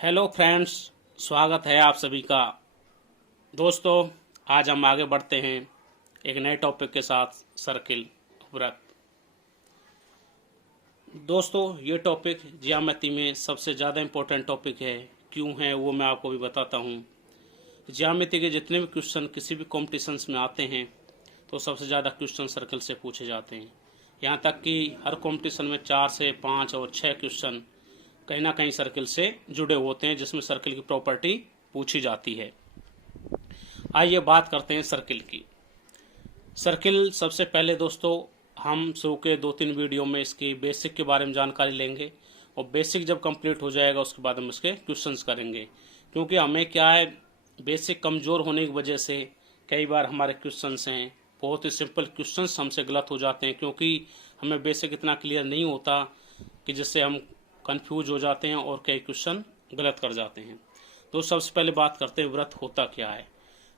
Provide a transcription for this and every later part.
Hello friends, स्वागत है आप सभी का। दोस्तों, आज हम आगे बढ़ते हैं एक नए टॉपिक के साथ, सर्किल व्रत। दोस्तों, ये टॉपिक ज्यामिति में सबसे ज़्यादा इम्पोर्टेंट टॉपिक है। क्यों है वो मैं आपको भी बताता हूँ। ज्यामिति के जितने भी क्वेश्चन किसी भी कॉम्पिटिशन्स में आते हैं तो सबसे ज़्यादा क्वेश्चन सर्किल से पूछे जाते हैं। यहाँ तक कि हर कॉम्पिटिशन में 4 से 5 और 6 क्वेश्चन कहीं ना कहीं सर्किल से जुड़े होते हैं, जिसमें सर्किल की प्रॉपर्टी पूछी जाती है। आइए बात करते हैं सर्किल की। सर्किल सबसे पहले दोस्तों हम शुरू के 2-3 वीडियो में इसकी बेसिक के बारे में जानकारी लेंगे, और बेसिक जब कंप्लीट हो जाएगा उसके बाद हम इसके क्वेश्चंस करेंगे। क्योंकि हमें क्या है, बेसिक कमज़ोर होने की वजह से कई बार हमारे क्वेश्चंस हैं बहुत ही सिंपल क्वेश्चंस हमसे गलत हो जाते हैं, क्योंकि हमें बेसिक इतना क्लियर नहीं होता कि जिससे हम कंफ्यूज हो जाते हैं और कई क्वेश्चन गलत कर जाते हैं। तो सबसे पहले बात करते हैं व्रत होता क्या है।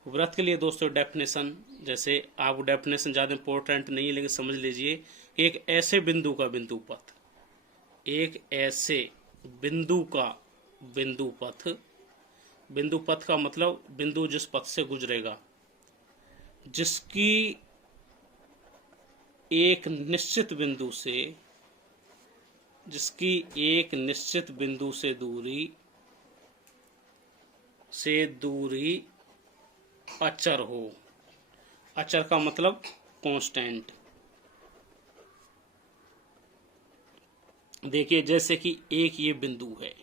व्रत के लिए दोस्तों डेफिनेशन, जैसे आपको डेफिनेशन ज़्यादा इंपॉर्टेंट नहीं है लेकिन समझ लीजिए कि एक ऐसे बिंदु का बिंदुपथ, एक ऐसे बिंदु का बिंदुपथ, बिंदुपथ का मतलब बिंदु जिस पथ से गुजरेगा, जिसकी एक निश्चित बिंदु से दूरी अचर हो। अचर का मतलब कांस्टेंट। देखिए, जैसे कि एक ये बिंदु है,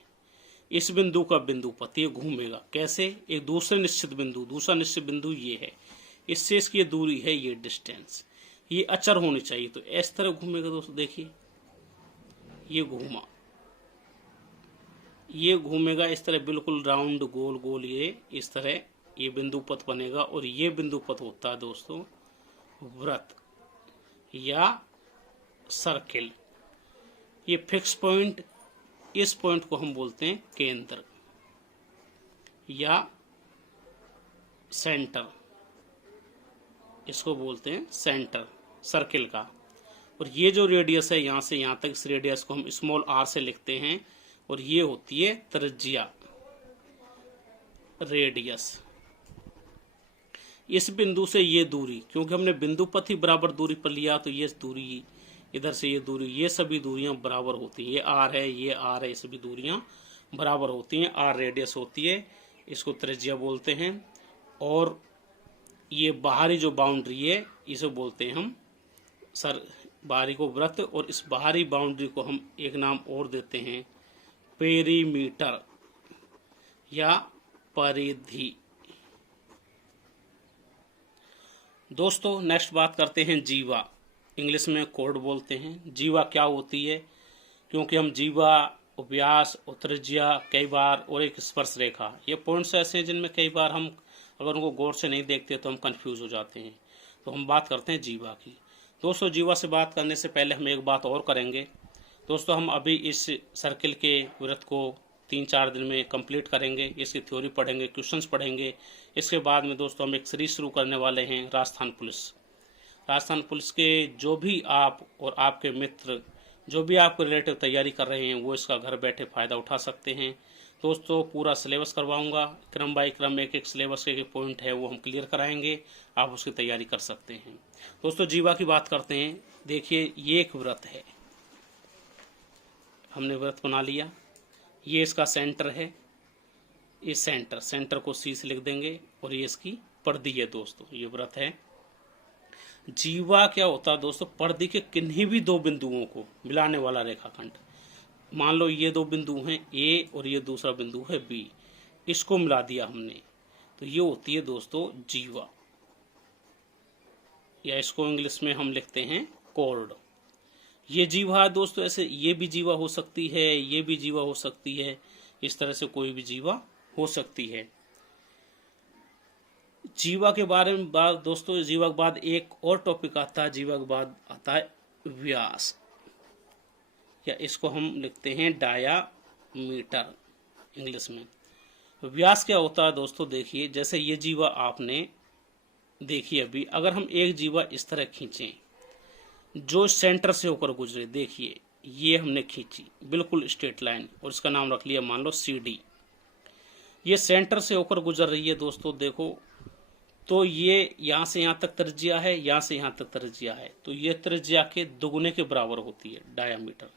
इस बिंदु का बिंदुपथ ये घूमेगा कैसे, एक दूसरा निश्चित बिंदु ये है, इससे इसकी दूरी है, ये डिस्टेंस, ये अचर होनी चाहिए। तो इस तरह घूमेगा दोस्तों। देखिए ये घूमेगा इस तरह, बिल्कुल राउंड गोल गोल, ये इस तरह ये बिंदुपथ बनेगा। और ये बिंदुपथ होता है दोस्तों व्रत या सर्किल। ये फिक्स पॉइंट, इस पॉइंट को हम बोलते हैं केंद्र या सेंटर, इसको बोलते हैं सेंटर सर्किल का। और ये जो रेडियस है यहाँ से यहाँ तक, इस रेडियस को हम स्मॉल r से लिखते हैं, और ये होती है त्रिज्या, रेडियस। इस बिंदु से ये दूरी, क्योंकि हमने बिंदुपथ ही बराबर दूरी पर लिया, तो ये दूरी इधर से ये दूरी, ये सभी दूरियां बराबर होती हैं। ये r है, ये r है, ये सभी दूरियां बराबर होती हैं। r रेडियस होती है, इसको त्रिज्या बोलते हैं। और ये बाहरी जो बाउंड्री है इसे बोलते हैं हम बाहरी को व्रत, और इस बाहरी बाउंड्री को हम एक नाम और देते हैं पेरीमीटर या परिधि। दोस्तों, नेक्स्ट बात करते हैं जीवा, इंग्लिश में कोड बोलते हैं। जीवा क्या होती है, क्योंकि हम जीवा, व्यास, त्रिज्या कई बार, और एक स्पर्श रेखा, ये पॉइंट्स ऐसे हैं जिनमें कई बार हम अगर उनको गौर से नहीं देखते तो हम कंफ्यूज हो जाते हैं। तो हम बात करते हैं जीवा की। दोस्तों, जीवा से बात करने से पहले हम एक बात और करेंगे। दोस्तों, हम अभी इस सर्किल के व्रत को 3-4 दिन में कंप्लीट करेंगे, इसकी थ्योरी पढ़ेंगे, क्वेश्चंस पढ़ेंगे। इसके बाद में दोस्तों हम एक सीरीज शुरू करने वाले हैं राजस्थान पुलिस के जो भी आप और आपके मित्र, जो भी आपके रिलेटिव तैयारी कर रहे हैं, वो इसका घर बैठे फ़ायदा उठा सकते हैं। दोस्तों, पूरा सिलेबस करवाऊंगा, क्रम बाय क्रम एक सिलेबस के पॉइंट है वो हम क्लियर कराएंगे, आप उसकी तैयारी कर सकते हैं। दोस्तों, जीवा की बात करते हैं। देखिए, ये एक व्रत है, हमने व्रत बना लिया, ये इसका सेंटर है, इस सेंटर को सी से लिख देंगे, और ये इसकी परिधि है। दोस्तों, ये व्रत है। जीवा क्या होता है दोस्तों, परिधि के किन्हीं भी दो बिंदुओं को मिलाने वाला रेखाखंड। मान लो ये दो बिंदु हैं ए, और ये दूसरा बिंदु है बी, इसको मिला दिया हमने, तो ये होती है दोस्तों जीवा, या इसको इंग्लिश में हम लिखते हैं कॉर्ड। ये जीवा है दोस्तों, ऐसे ये भी जीवा हो सकती है, ये भी जीवा हो सकती है, इस तरह से कोई भी जीवा हो सकती है। जीवा के बारे में बात दोस्तों, जीवा के बाद एक और टॉपिक आता है, जीवा के बाद आता है व्यास, या इसको हम लिखते हैं डायामीटर इंग्लिश में। व्यास क्या होता है दोस्तों, देखिए, जैसे ये जीवा आपने देखी अभी, अगर हम एक जीवा इस तरह खींचें जो सेंटर से होकर गुजरे, देखिए ये हमने खींची बिल्कुल स्ट्रेट लाइन, और इसका नाम रख लिया मान लो CD। ये सेंटर से होकर गुजर रही है दोस्तों, देखो तो ये यहाँ से यहाँ तक त्रिज्या है, यहाँ से यहाँ तक त्रिज्या है, तो ये त्रिज्या के दुगुने के बराबर होती है डायामीटर।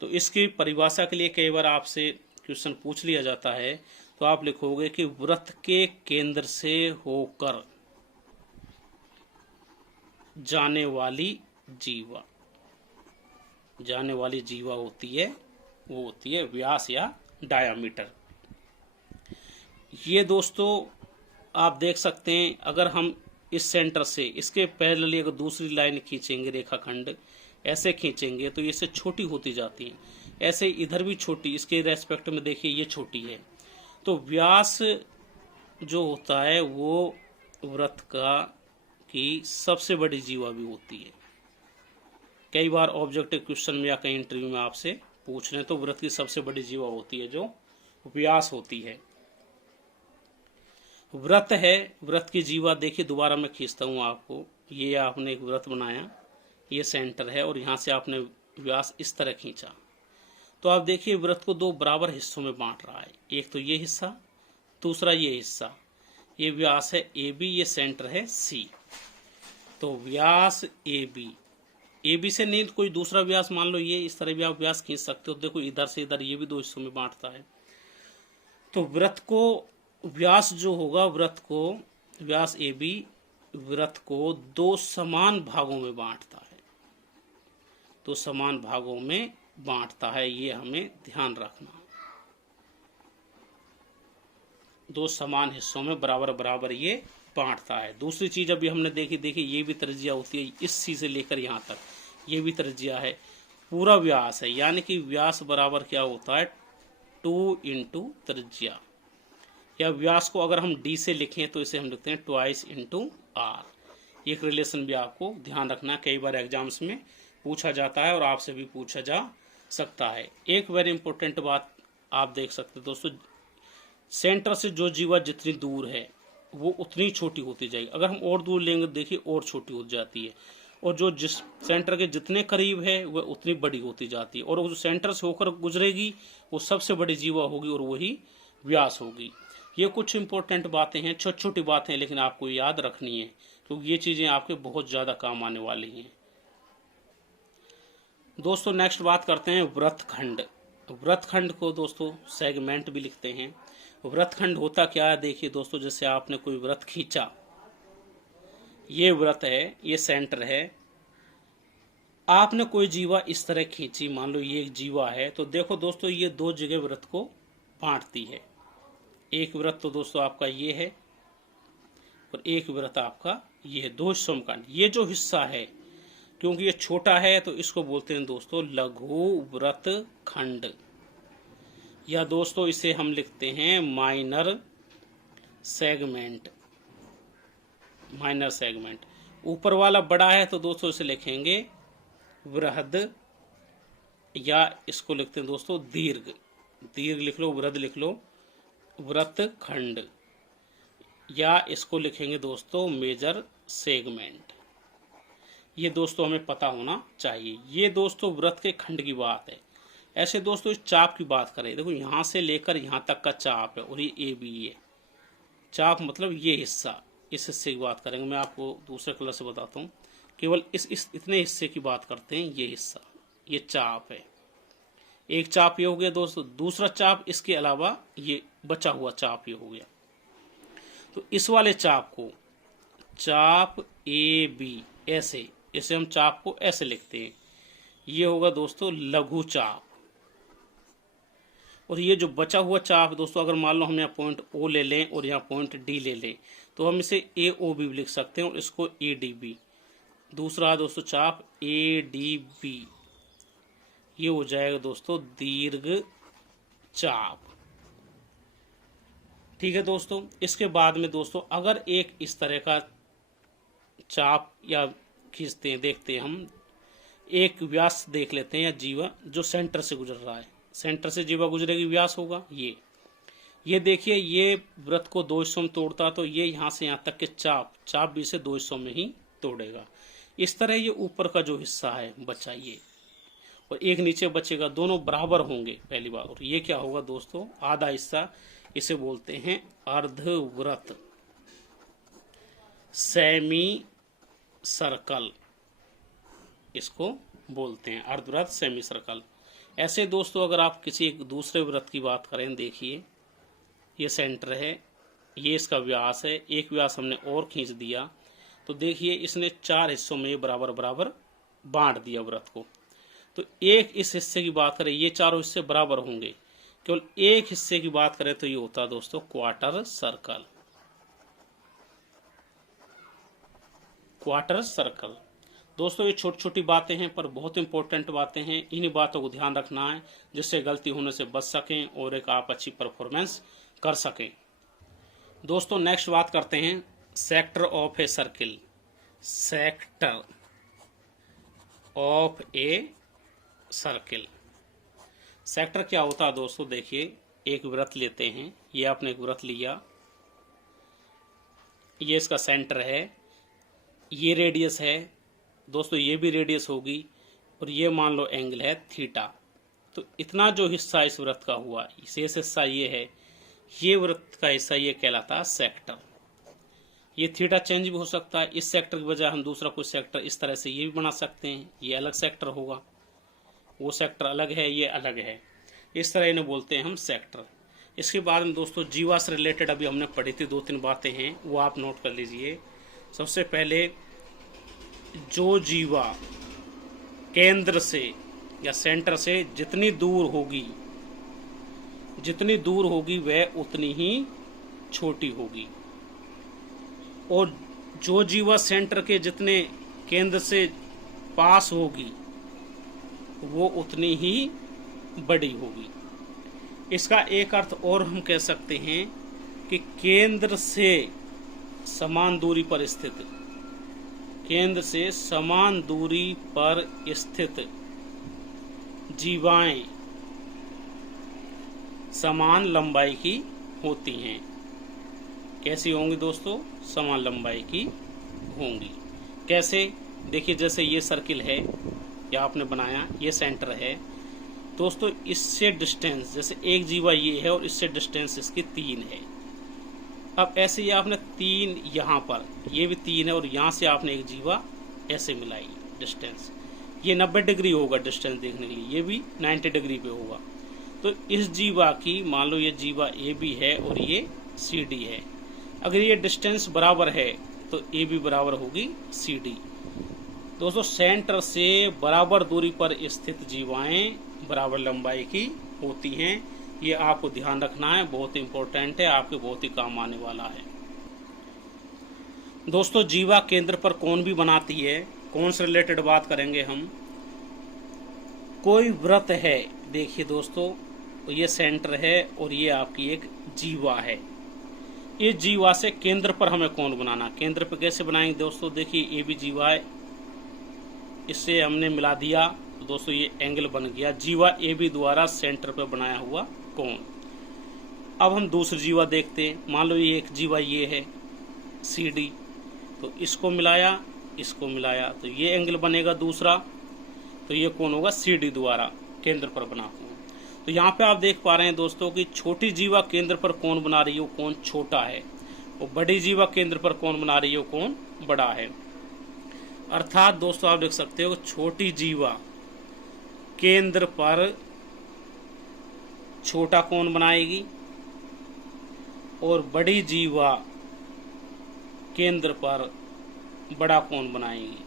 तो इसकी परिभाषा के लिए कई बार आपसे क्वेश्चन पूछ लिया जाता है, तो आप लिखोगे कि वृत्त के केंद्र से होकर जाने वाली जीवा होती है, वो होती है व्यास या डायामीटर। ये दोस्तों आप देख सकते हैं, अगर हम इस सेंटर से इसके पैरेलली अगर दूसरी लाइन खींचेंगे, रेखाखंड ऐसे खींचेंगे तो इससे छोटी होती जाती है, ऐसे इधर भी छोटी, इसके रेस्पेक्ट में देखिए ये छोटी है। तो व्यास जो होता है वो वृत्त की सबसे बड़ी जीवा भी होती है। कई बार ऑब्जेक्टिव क्वेश्चन में या कई इंटरव्यू में आपसे पूछ रहे हैं, तो वृत्त की सबसे बड़ी जीवा होती है जो व्यास होती है। वृत्त है, वृत्त की जीवा देखिए, दोबारा मैं खींचता हूँ आपको, ये आपने एक वृत्त बनाया, ये सेंटर है और यहाँ से आपने व्यास इस तरह खींचा, तो आप देखिए वृत्त को दो बराबर हिस्सों में बांट रहा है, एक तो ये हिस्सा, दूसरा ये हिस्सा। ये व्यास है ए बी, ये सेंटर है सी। तो व्यास ए बी से नहीं कोई दूसरा व्यास, मान लो ये, इस तरह भी आप व्यास खींच सकते हो। देखो इधर से इधर ये भी दो हिस्सों में बांटता है। तो वृत्त को व्यास जो होगा, व्यास ए बी वृत्त को दो समान भागों में बांटता है, तो समान भागों में बांटता है, ये हमें ध्यान रखना। दो समान हिस्सों में बराबर बराबर ये बांटता है। दूसरी चीज अभी हमने देखी ये भी त्रिज्या होती है, इस सी से लेकर यहाँ तक ये भी त्रिज्या है, पूरा व्यास है, यानी कि व्यास बराबर क्या होता है 2 × त्रिज्या। या व्यास को अगर हम डी से लिखें तो इसे हम लिखते हैं 2 × r। एक रिलेशन भी आपको ध्यान रखना, कई बार एग्जाम्स में पूछा जाता है और आपसे भी पूछा जा सकता है। एक वेरी इंपॉर्टेंट बात आप देख सकते हैं दोस्तों, सेंटर से जो जीवा जितनी दूर है वो उतनी छोटी होती जाएगी। अगर हम और दूर लेंगे देखिए और छोटी हो जाती है, और जो जिस सेंटर के जितने करीब है वह उतनी बड़ी होती जाती है, और वो जो सेंटर से होकर गुजरेगी वो सबसे बड़ी जीवा होगी और वही व्यास होगी। ये कुछ इंपॉर्टेंट बातें हैं, छोटी छोटी बातें, लेकिन आपको याद रखनी है, क्योंकि ये चीजें आपके बहुत ज्यादा काम आने वाली हैं। दोस्तों नेक्स्ट बात करते हैं वृत्तखंड। वृत्तखंड को दोस्तों सेगमेंट भी लिखते हैं। वृत्तखंड होता क्या है, देखिए दोस्तों, जैसे आपने कोई वृत्त खींचा, ये वृत्त है, ये सेंटर है, आपने कोई जीवा इस तरह खींची, मान लो ये एक जीवा है, तो देखो दोस्तों ये दो जगह वृत्त को बांटती है। एक वृत्त तो दोस्तों आपका ये है और एक वृत्त आपका ये है, दो हिस्सों में काट। ये जो हिस्सा है, क्योंकि ये छोटा है तो इसको बोलते हैं दोस्तों लघु वृत्तखंड, या दोस्तों इसे हम लिखते हैं माइनर सेगमेंट। माइनर सेगमेंट ऊपर वाला बड़ा है तो दोस्तों इसे लिखेंगे वृहद, या इसको लिखते हैं दोस्तों दीर्घ। दीर्घ लिख लो, वृहद लिख लो, वृत्तखंड, या इसको लिखेंगे दोस्तों मेजर सेगमेंट। ये दोस्तों हमें पता होना चाहिए। ये दोस्तों वृत्त के खंड की बात है। ऐसे दोस्तों इस चाप की बात करें, देखो यहां से लेकर यहां तक का चाप है और ये ए बी है। चाप मतलब ये हिस्सा, इस हिस्से की बात करेंगे, मैं आपको दूसरे कलर से बताता हूँ। केवल इस इतने हिस्से की बात करते हैं, ये हिस्सा, ये चाप है। एक चाप ये हो गया दोस्तों, दूसरा चाप इसके अलावा ये बचा हुआ चाप ये हो गया। तो इस वाले चाप को चाप ए बी, ऐसे इसे हम चाप को ऐसे लिखते हैं, ये होगा दोस्तों लघु चाप। और ये जो बचा हुआ चाप दोस्तों, अगर मान लो हम यहाँ पॉइंट ओ ले लें और यहाँ पॉइंट डी ले लें, तो हम इसे ए ओ बी लिख सकते हैं और इसको ए डी बी। दूसरा दोस्तों चाप ए डी बी, ये हो जाएगा दोस्तों दीर्घ चाप। ठीक है दोस्तों। इसके बाद में दोस्तों अगर एक इस तरह का चाप या खींचते हैं, देखते हैं हम, एक व्यास देख लेते हैं या जीवा जो सेंटर से गुजर रहा है, सेंटर से जीवा गुजरेगी, व्यास होगा ये देखिए, ये वृत्त को दो हिस्सों में तोड़ता, तो ये यहाँ से यहाँ तक के चाप भी से दो हिस्सों में ही तोड़ेगा। इस तरह ये ऊपर का जो हिस्सा है बचा ये, और एक नीचे बचेगा, दोनों बराबर होंगे पहली बार। और ये क्या होगा दोस्तों, आधा हिस्सा इसे बोलते हैं अर्धवृत्त, सेमी सर्कल इसको बोलते हैं, अर्धवृत्त सेमी सर्कल। ऐसे दोस्तों अगर आप किसी एक दूसरे वृत्त की बात करें, देखिए ये सेंटर है, ये इसका व्यास है, एक व्यास हमने और खींच दिया तो देखिए इसने 4 हिस्सों में बराबर बराबर बांट दिया वृत्त को। तो एक इस हिस्से की बात करें, ये चारों हिस्से बराबर होंगे, केवल एक हिस्से की बात करें तो ये होता है दोस्तों क्वार्टर सर्कल, क्वार्टर सर्कल। दोस्तों ये छोटी छोटी बातें हैं पर बहुत इंपॉर्टेंट बातें हैं, इन्हीं बातों को ध्यान रखना है जिससे गलती होने से बच सकें और एक आप अच्छी परफॉर्मेंस कर सकें। दोस्तों नेक्स्ट बात करते हैं sector of a circle, sector of a circle. Sector क्या होता है दोस्तों, देखिए एक वृत्त लेते हैं, ये आपने एक वृत्त लिया, ये इसका सेंटर है, ये रेडियस है दोस्तों, ये भी रेडियस होगी और ये मान लो एंगल है थीटा। तो इतना जो हिस्सा इस वृत्त का हुआ, शेष हिस्सा ये है, ये वृत्त का हिस्सा ये कहलाता है सेक्टर। ये थीटा चेंज भी हो सकता है, इस सेक्टर की बजाय हम दूसरा कोई सेक्टर इस तरह से ये भी बना सकते हैं, ये अलग सेक्टर होगा, वो सेक्टर अलग है, ये अलग है, इस तरह इन्हें बोलते हैं हम सेक्टर। इसके बाद में दोस्तों जीवा से रिलेटेड अभी हमने पढ़ी थी 2-3 बातें हैं, वो आप नोट कर लीजिए। सबसे पहले जो जीवा केंद्र से या सेंटर से जितनी दूर होगी वह उतनी ही छोटी होगी, और जो जीवा सेंटर के जितने केंद्र से पास होगी वो उतनी ही बड़ी होगी। इसका एक अर्थ और हम कह सकते हैं कि केंद्र से समान दूरी पर स्थित, केंद्र से समान दूरी पर स्थित जीवाएं समान लंबाई की होती हैं। कैसी होंगी दोस्तों, समान लंबाई की होंगी। कैसे, देखिए जैसे ये सर्किल है, या आपने बनाया, ये सेंटर है दोस्तों, इससे डिस्टेंस जैसे एक जीवा ये है और इससे डिस्टेंस इसकी 3 है। अब ऐसे ही आपने 3 यहाँ पर, ये भी 3 है और यहाँ से आपने एक जीवा ऐसे मिलाई डिस्टेंस, ये 90 डिग्री होगा डिस्टेंस देखने के लिए, ये भी 90 डिग्री पे होगा। तो इस जीवा की मान लो ये जीवा ए बी है और ये सी डी है, अगर ये डिस्टेंस बराबर है तो ए बी बराबर होगी सी डी। दोस्तों सेंटर से बराबर दूरी पर स्थित जीवाएं बराबर लंबाई की होती हैं, ये आपको ध्यान रखना है, बहुत इंपॉर्टेंट है, आपके बहुत ही काम आने वाला है। दोस्तों जीवा केंद्र पर कोण भी बनाती है, कोण से रिलेटेड बात करेंगे हम। कोई वृत्त है, देखिए दोस्तों ये सेंटर है और ये आपकी एक जीवा है, इस जीवा से केंद्र पर हमें कोण बनाना, केंद्र पर कैसे बनाएंगे दोस्तों, देखिए ये भी जीवा है, इससे हमने मिला दिया तो दोस्तों ये एंगल बन गया, जीवा ए बी द्वारा सेंटर पर बनाया हुआ कोण। अब हम दूसरी जीवा देखते हैं, मान लो ये एक जीवा ये है सी डी, तो इसको मिलाया तो ये एंगल बनेगा दूसरा, तो ये कोण होगा सी डी द्वारा केंद्र पर बना हुआ। तो यहाँ पे आप देख पा रहे हैं दोस्तों कि छोटी जीवा केंद्र पर कोण बना रही है, वो कोण छोटा है, और बड़ी जीवा केंद्र पर कोण बना रही है, वो कोण बड़ा है। अर्थात दोस्तों आप देख सकते हो छोटी जीवा केंद्र पर छोटा कोण बनाएगी और बड़ी जीवा केंद्र पर बड़ा कोण बनाएगी।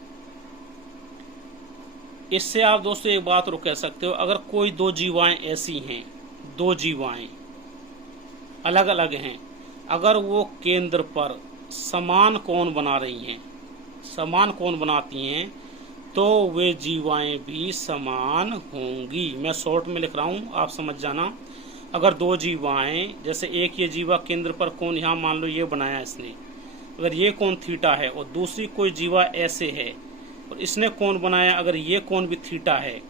इससे आप दोस्तों एक बात और कह सकते हो, अगर कोई 2 जीवाएं ऐसी हैं, 2 जीवाएं अलग अलग हैं, अगर वो केंद्र पर समान कोण बना रही हैं, समान कोण बनाती हैं, तो वे जीवाएं भी समान होंगी। मैं शॉर्ट में लिख रहा हूं, आप समझ जाना। अगर 2 जीवाएं, जैसे एक ये जीवा केंद्र पर कोण यहाँ मान लो ये बनाया इसने, अगर ये कोण थीटा है और दूसरी कोई जीवा ऐसे है और इसने कोण बनाया, अगर ये कोण भी थीटा है,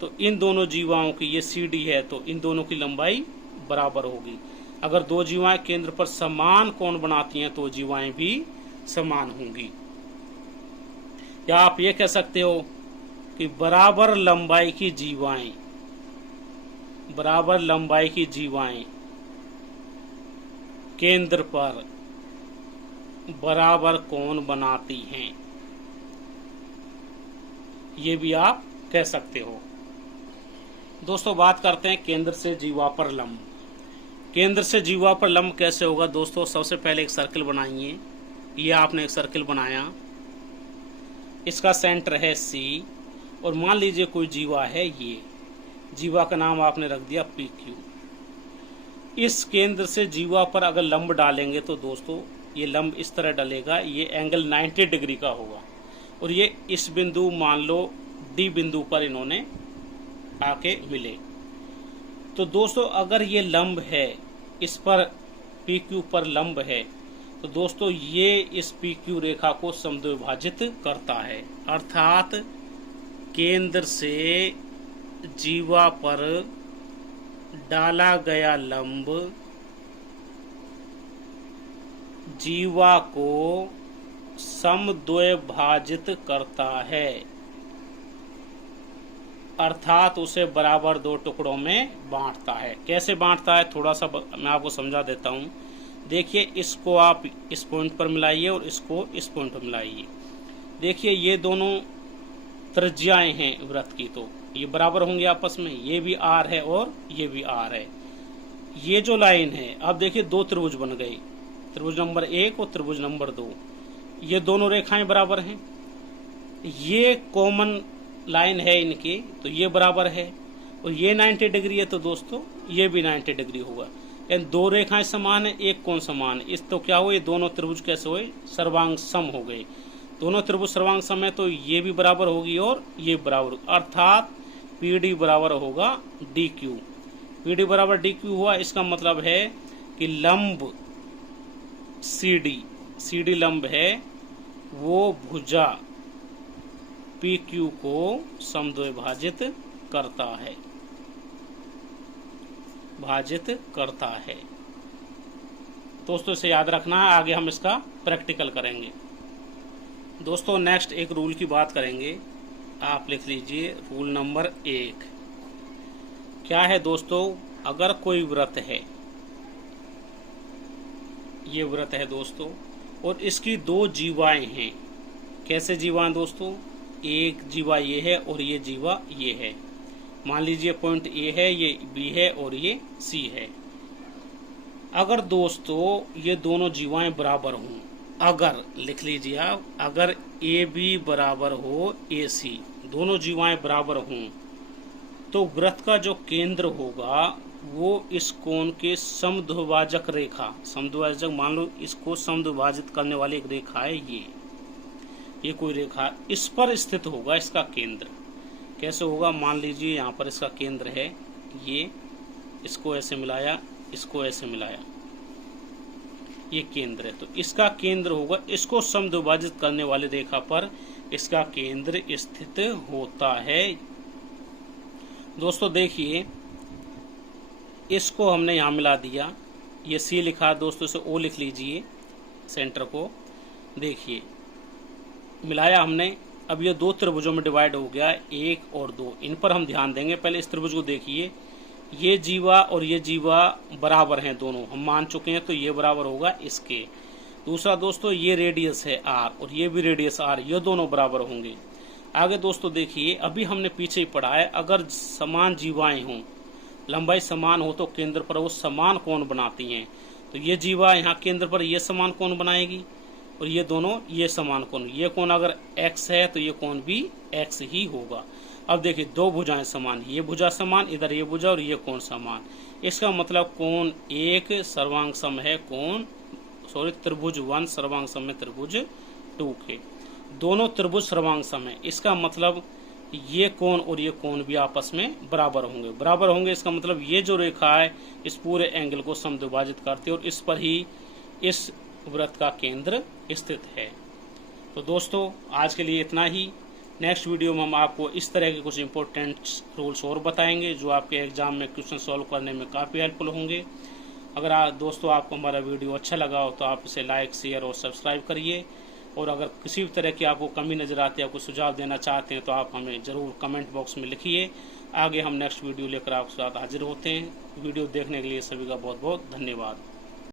तो इन दोनों जीवाओं की, ये सी डी है, तो इन दोनों की लंबाई बराबर होगी। अगर 2 जीवाएं केंद्र पर समान कोण बनाती हैं तो जीवाएं भी समान होंगी। या आप ये कह सकते हो कि बराबर लंबाई की जीवाएं केंद्र पर बराबर कोण बनाती हैं, ये भी आप कह सकते हो। दोस्तों बात करते हैं केंद्र से जीवा पर लंब। केंद्र से जीवा पर लंब कैसे होगा दोस्तों? सबसे पहले एक सर्कल बनाइए। ये आपने एक सर्कल बनाया, इसका सेंटर है C और मान लीजिए कोई जीवा है, ये जीवा का नाम आपने रख दिया PQ। इस केंद्र से जीवा पर अगर लंब डालेंगे तो दोस्तों ये लंब इस तरह डलेगा, ये एंगल 90 डिग्री का होगा और ये इस बिंदु मान लो D बिंदु पर इन्होंने आके मिले। तो दोस्तों अगर ये लंब है, इस पर PQ पर लंब है, तो दोस्तों ये इस PQ रेखा को समद्विभाजित करता है, अर्थात केंद्र से जीवा पर डाला गया लंब जीवा को समद्विभाजित करता है, अर्थात उसे बराबर दो टुकड़ों में बांटता है। कैसे बांटता है थोड़ा सा मैं आपको समझा देता हूँ। देखिए इसको आप इस पॉइंट पर मिलाइए और इसको इस पॉइंट पर मिलाइए। देखिए ये दोनों त्रिज्याएं हैं वृत्त की, तो ये बराबर होंगे आपस में, ये भी R है और ये भी R है। ये जो लाइन है, अब देखिए दो त्रिभुज बन गए, त्रिभुज नंबर 1 और त्रिभुज नंबर 2, ये दोनों रेखाएं बराबर हैं। ये कॉमन लाइन है इनकी, तो ये बराबर है और ये 90 डिग्री है, तो दोस्तों ये भी 90 डिग्री होगा। यानी दो रेखाएं समान है, एक कोण समान है। इस तो क्या हुए, दोनों त्रिभुज कैसे हुए, सर्वांग सम हो गए। दोनों त्रिभुज सर्वांग सम है तो ये भी बराबर होगी और ये बराबर, अर्थात PD बराबर होगा DQ। PD बराबर DQ हुआ, इसका मतलब है कि लंब CD लंब है, वो भुजा PQ को समद्विभाजित करता है, भाजित करता है। दोस्तों इसे याद रखना है, आगे हम इसका प्रैक्टिकल करेंगे। दोस्तों नेक्स्ट एक रूल की बात करेंगे, आप लिख लीजिए रूल नंबर 1। क्या है दोस्तों, अगर कोई व्रत है, ये व्रत है दोस्तों, और इसकी दो जीवाएं हैं। कैसे जीवाएं दोस्तों, एक जीवा ये है और ये जीवा ये है। मान लीजिए पॉइंट A है, ये B है और ये C है। अगर दोस्तों ये दोनों जीवाएं बराबर हों, अगर लिख लीजिए आप, अगर AB बराबर हो AC, दोनों जीवाएं बराबर हों, तो वृत्त का जो केंद्र होगा वो इस कोण के समद्विभाजक रेखा, समद्विभाजक मान लो इसको समद्विभाजित करने वाली एक रेखा है, ये कोई रेखा, इस पर स्थित होगा इसका केंद्र। कैसे होगा, मान लीजिए यहाँ पर इसका केंद्र है, ये इसको ऐसे मिलाया, इसको ऐसे मिलाया, ये केंद्र है, तो इसका केंद्र होगा, इसको समद्विभाजित करने वाली रेखा पर इसका केंद्र स्थित होता है। दोस्तों देखिए इसको हमने यहाँ मिला दिया, ये C लिखा दोस्तों, से O लिख लीजिए सेंटर को। देखिए मिलाया हमने, अब ये दो त्रिभुजों में डिवाइड हो गया, 1 और 2। इन पर हम ध्यान देंगे। पहले इस त्रिभुज को देखिए, ये जीवा और ये जीवा बराबर हैं, दोनों हम मान चुके हैं, तो ये बराबर होगा इसके। दूसरा दोस्तों ये रेडियस है R और ये भी रेडियस R, ये दोनों बराबर होंगे। आगे दोस्तों देखिए, अभी हमने पीछे ही पढ़ा है, अगर समान जीवाएं हों, लंबाई समान हो, तो केंद्र पर वो समान कोण बनाती हैं। तो ये जीवा यहाँ केंद्र पर ये समान कोण बनाएगी और ये दोनों ये समान कोण, ये कोण अगर x है तो ये कोण भी x ही होगा। अब देखिए दो भुजाएं समान, ये भुजा समान, इधर ये भुजा और ये कोण समान, इसका मतलब कोण 1 सर्वांग सम है त्रिभुज 1 सर्वांग सम है त्रिभुज 2 के। दोनों त्रिभुज सर्वांग सम है, इसका मतलब ये कोण और ये कोण भी आपस में बराबर होंगे। बराबर होंगे इसका मतलब ये जो रेखा है इस पूरे एंगल को समद्विभाजित करती है और इस पर ही इस वृत्त का केंद्र स्थित है। तो दोस्तों आज के लिए इतना ही। नेक्स्ट वीडियो में हम आपको इस तरह के कुछ इंपॉर्टेंट रूल्स और बताएंगे जो आपके एग्जाम में क्वेश्चन सॉल्व करने में काफ़ी हेल्पफुल होंगे। अगर दोस्तों आपको हमारा वीडियो अच्छा लगा हो तो आप इसे लाइक, शेयर और सब्सक्राइब करिए। और अगर किसी भी तरह की आपको कमी नज़र आती है, आपको सुझाव देना चाहते हैं, तो आप हमें ज़रूर कमेंट बॉक्स में लिखिए। आगे हम नेक्स्ट वीडियो लेकर आपके साथ हाजिर होते हैं। वीडियो देखने के लिए सभी का बहुत बहुत धन्यवाद।